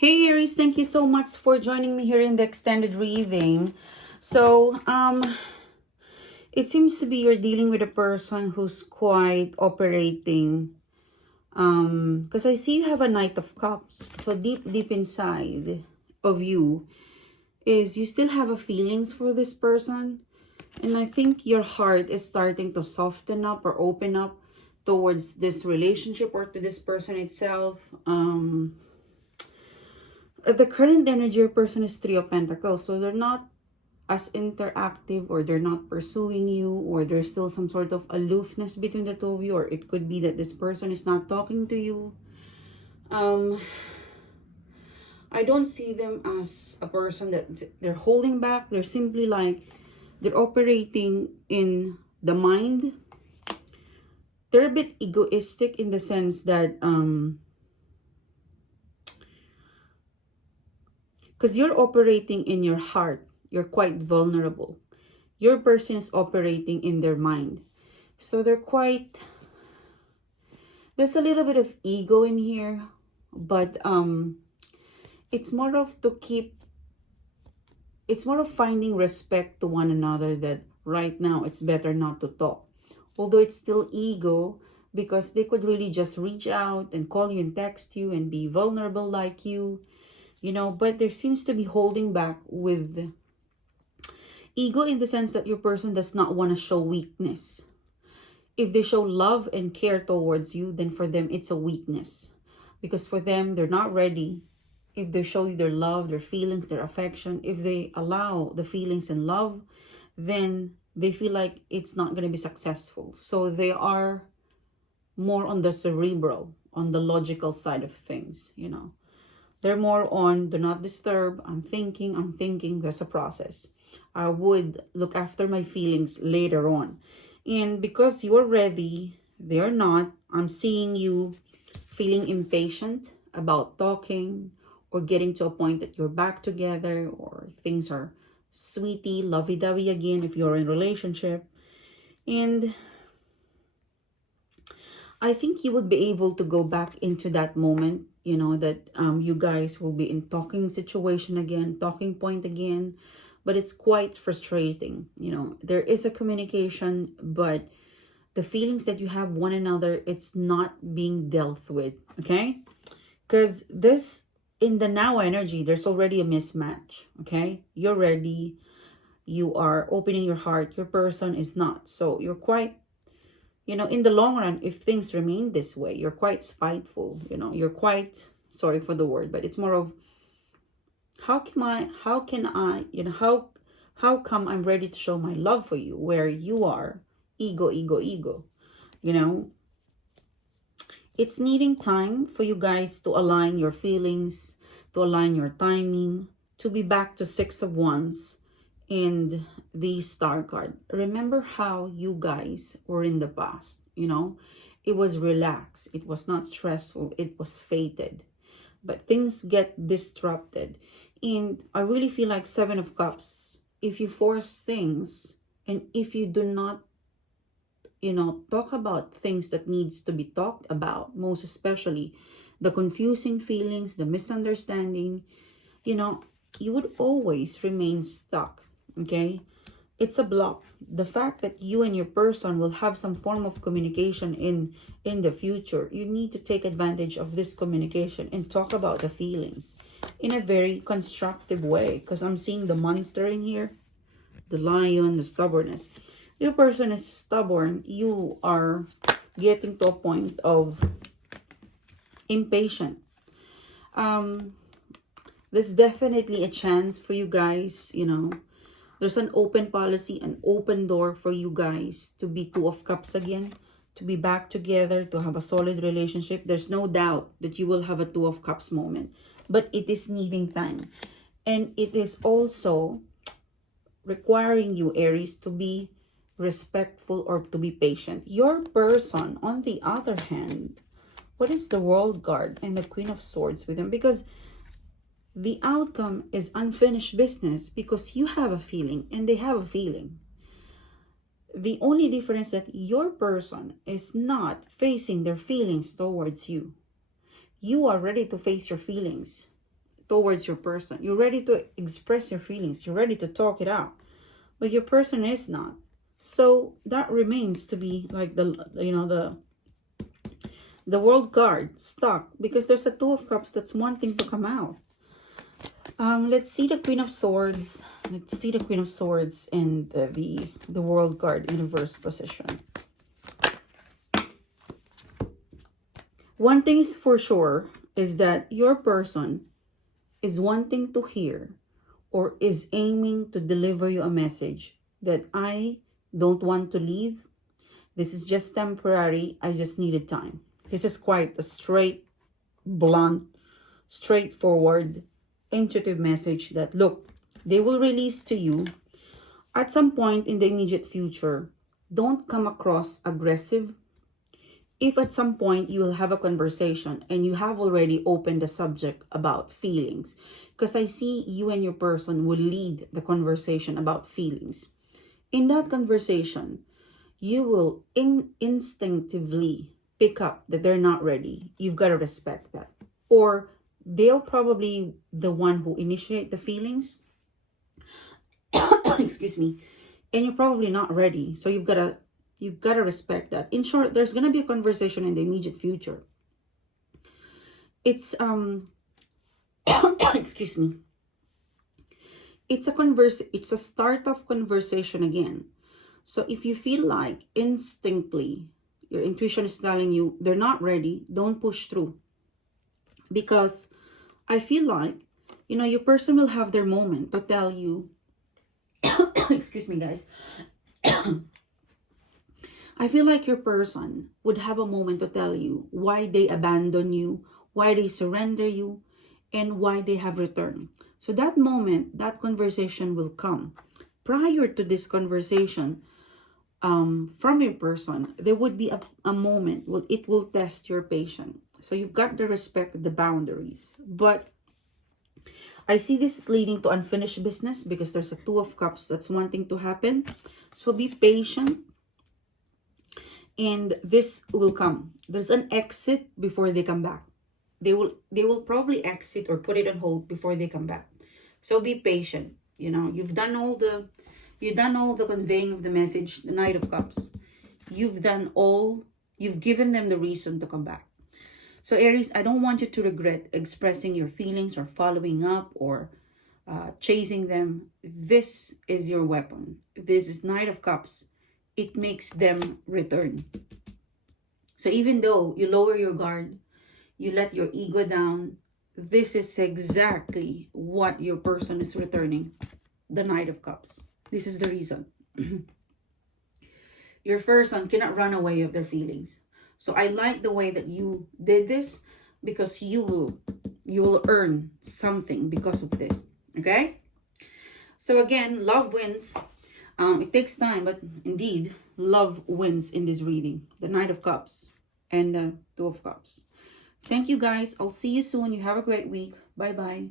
Hey Aries, thank you so much for joining me here in the extended reading. So, it seems to be you're dealing with a person who's quite operating. Because I see you have a Knight of Cups. So deep inside of you is you still have a feelings for this person. And I think your heart is starting to soften up or open up towards this relationship or to this person itself. The current energy your person is Three of Pentacles, so they're not as interactive, or they're not pursuing you, or there's still some sort of aloofness between the two of you, or it could be that this person is not talking to you. I don't see them as a person that they're holding back. They're simply like they're operating in the mind. They're a bit egoistic in the sense that because you're operating in your heart, you're quite vulnerable. Your person is operating in their mind. So there's a little bit of ego in here, but it's more of finding respect to one another, that right now it's better not to talk. Although it's still ego, because they could really just reach out and call you and text you and be vulnerable like you, but there seems to be holding back with ego in the sense that your person does not want to show weakness. If they show love and care towards you, then for them it's a weakness. Because for them, they're not ready. If they show you their love, their feelings, their affection, if they allow the feelings and love, then they feel like it's not going to be successful. So they are more on the cerebral, on the logical side of things, They're more on, do not disturb, I'm thinking, there's a process. I would look after my feelings later on. And because you're ready, they're not. I'm seeing you feeling impatient about talking or getting to a point that you're back together, or things are sweetie, lovey-dovey again if you're in a relationship. And I think you would be able to go back into that moment, that you guys will be in talking situation again, talking point again. But it's quite frustrating. There is a communication, but the feelings that you have one another, it's not being dealt with, okay? Because this, in the now energy, there's already a mismatch, okay? You're ready. You are opening your heart. Your person is not. So you're quite, in the long run, if things remain this way, you're quite spiteful, you're quite, sorry for the word, but it's more of, how come I'm ready to show my love for you, where you are ego. It's needing time for you guys to align your feelings, to align your timing, to be back to Six of Wands and the Star card. Remember how you guys were in the past, It was relaxed. It was not stressful. It was fated. But things get disrupted. And I really feel like Seven of Cups, if you force things and if you do not, talk about things that needs to be talked about, most especially the confusing feelings, the misunderstanding, you would always remain stuck, okay? It's a block. The fact that you and your person will have some form of communication in the future, you need to take advantage of this communication and talk about the feelings in a very constructive way. Because I'm seeing the monster in here, the lion, the stubbornness. Your person is stubborn. You are getting to a point of impatient. There's definitely a chance for you guys, There's an open policy, an open door for you guys to be Two of Cups again, to be back together, to have a solid relationship. There's no doubt that you will have a Two of Cups moment, but it is needing time. And it is also requiring you, Aries, to be respectful or to be patient. Your person, on the other hand, what is the World card and the Queen of Swords with them? Because the outcome is unfinished business, because you have a feeling and they have a feeling. The only difference that your person is not facing their feelings towards you. You are ready to face your feelings. towards your person. You're ready to express your feelings. You're ready to talk it out. But your person is not. So that remains to be like the world card stuck, because there's a Two of Cups that's wanting to come out. Let's see the Queen of Swords. Let's see the Queen of Swords and the world card in reverse position. One thing is for sure is that your person is wanting to hear or is aiming to deliver you a message that I don't want to leave. This is just temporary. I just needed time. This is quite a straight, blunt, straightforward, intuitive message that, look, they will release to you at some point in the immediate future. Don't come across aggressive. If at some point you will have a conversation and you have already opened the subject about feelings, because I see you and your person will lead the conversation about feelings. In that conversation, you will instinctively pick up that they're not ready. You've got to respect that. Or they'll probably the one who initiate the feelings. Excuse me. And you're probably not ready. So you've got to respect that. In short, there's going to be a conversation in the immediate future. It's excuse me. It's a start of conversation again. So if you feel like instinctively your intuition is telling you they're not ready, don't push through. Because I feel like, your person will have their moment to tell you excuse me, guys. I feel like your person would have a moment to tell you why they abandon you, why they surrender you, and why they have returned. So that moment, that conversation will come. Prior to this conversation, from your person, there would be a moment. Well, it will test your patience. So you've got to respect the boundaries. But I see this is leading to unfinished business because there's a Two of Cups that's wanting to happen. So be patient. And this will come. There's an exit before they come back. They will probably exit or put it on hold before they come back. So be patient. You've done all the conveying of the message, the Knight of Cups. You've given them the reason to come back. So Aries, I don't want you to regret expressing your feelings or following up or chasing them. This is your weapon. This is Knight of Cups. It makes them return. So even though you lower your guard, you let your ego down, this is exactly what your person is returning. The Knight of Cups. This is the reason. Your person cannot run away of their feelings. So I like the way that you did this, because you will earn something because of this. Okay? So again, love wins. It takes time, but indeed, love wins in this reading. The Knight of Cups and the Two of Cups. Thank you, guys. I'll see you soon. You have a great week. Bye-bye.